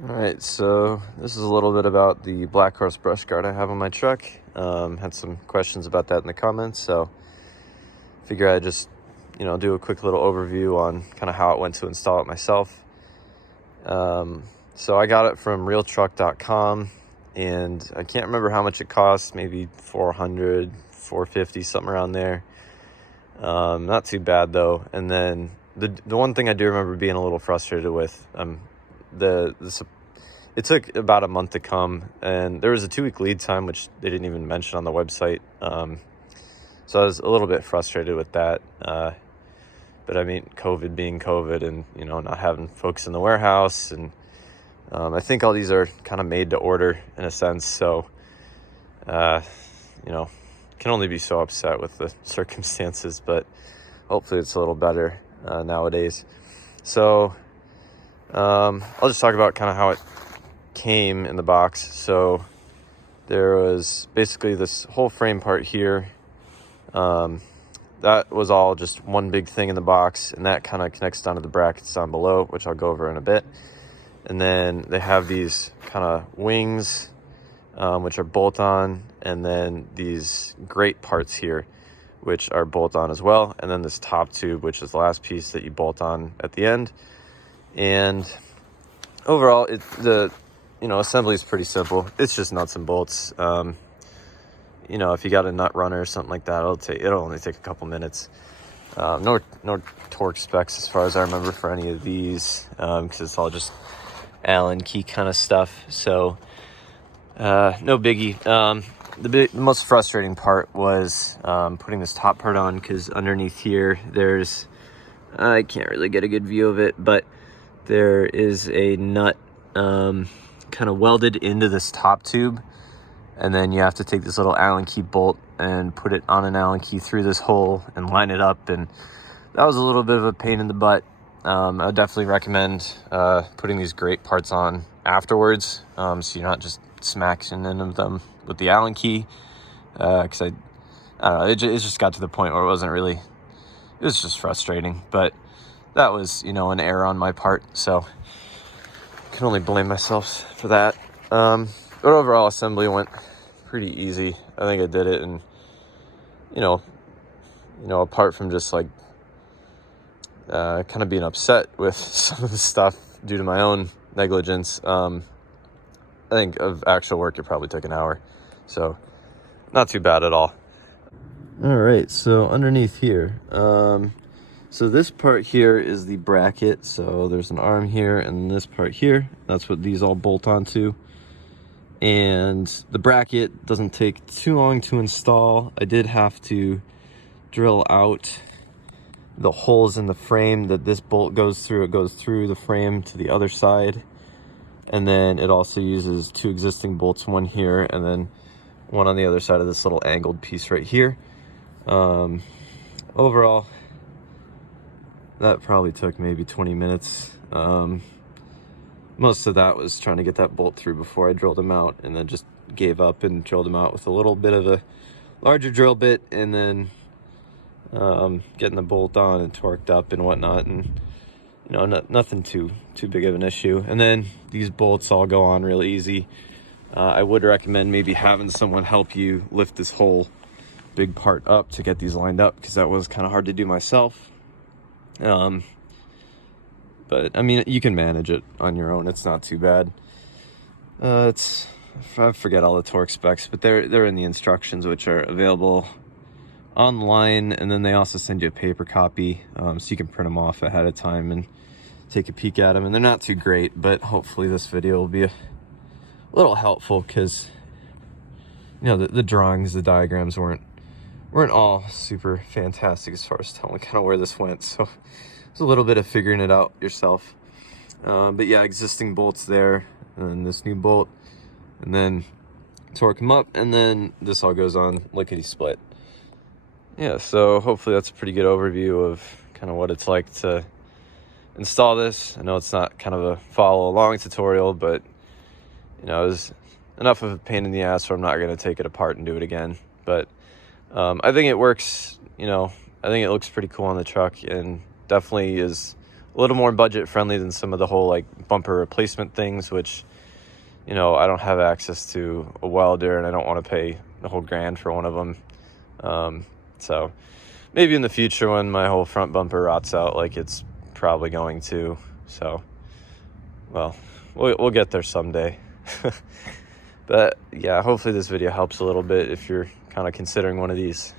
Alright, so this is a little bit about the Blackhorse brush guard I have on my truck. Had some questions about that in the comments, so figure I'd just, do a quick little overview on kind of how it went to install it myself. So I got it from realtruck.com, and I can't remember how much it cost, maybe $400, $450, something around there. Not too bad though. And then the one thing I do remember being a little frustrated with, it took about a month to come, and there was a 2-week lead time, which they didn't even mention on the website. So I was a little bit frustrated with that. But I mean, COVID being COVID, and not having folks in the warehouse, and I think all these are kind of made to order in a sense. So can only be so upset with the circumstances, but hopefully it's a little better nowadays. So I'll just talk about kind of how it came in the box. So there was basically this whole frame part here. That was all just one big thing in the box, and that kind of connects down to the brackets down below, which I'll go over in a bit. And then they have these kind of wings, which are bolt-on, and then these grate parts here, which are bolt-on as well, and then this top tube, which is the last piece that you bolt on at the end. And overall, assembly is pretty simple. It's just nuts and bolts. If you got a nut runner or something like that, it'll only take a couple minutes. No torque specs as far as I remember for any of these, because it's all just Allen key kind of stuff. So no biggie. The most frustrating part was putting this top part on, because underneath here I can't really get a good view of it, but there is a nut kind of welded into this top tube, and then you have to take this little Allen key bolt and put it on an Allen key through this hole and line it up, and that was a little bit of a pain in the butt. I would definitely recommend putting these grate parts on afterwards, so you're not just smacking into them with the Allen key, because I don't know, it just got to the point where it was just frustrating. But that was, an error on my part, so I can only blame myself for that. But overall, assembly went pretty easy. I think I did it, and apart from just like kind of being upset with some of the stuff due to my own negligence, I think of actual work, it probably took an hour. So not too bad at all. All right, so underneath here, so this part here is the bracket. So there's an arm here, and this part here, that's what these all bolt onto. And the bracket doesn't take too long to install. I did have to drill out the holes in the frame that this bolt goes through. It goes through the frame to the other side, and then it also uses 2 existing bolts, one here and then one on the other side of this little angled piece right here. Overall, that probably took maybe 20 minutes. Most of that was trying to get that bolt through before I drilled them out, and then just gave up and drilled them out with a little bit of a larger drill bit, and then getting the bolt on and torqued up and whatnot, and nothing too big of an issue. And then these bolts all go on real easy. I would recommend maybe having someone help you lift this whole big part up to get these lined up, because that was kind of hard to do myself. But I mean, you can manage it on your own. It's not too bad. I forget all the torque specs, but they're in the instructions, which are available online, and then they also send you a paper copy, so you can print them off ahead of time and take a peek at them. And they're not too great, but hopefully this video will be a little helpful, because the drawings, the diagrams weren't all super fantastic as far as telling kind of where this went. So it's a little bit of figuring it out yourself. But yeah, existing bolts there, and this new bolt, and then torque them up, and then this all goes on lickety split. Yeah, so hopefully that's a pretty good overview of kind of what it's like to install this. I know it's not kind of a follow along tutorial, but it was enough of a pain in the ass where I'm not going to take it apart and do it again. But I think it works. I think it looks pretty cool on the truck, and definitely is a a little more budget friendly than some of the whole like bumper replacement things, which, you know, I don't have access to a welder and I don't want to pay the whole $1,000 for one of them. So maybe in the future when my whole front bumper rots out, like it's probably going to. So, well, we'll get there someday. But yeah, hopefully this video helps a little bit if you're kind of considering one of these.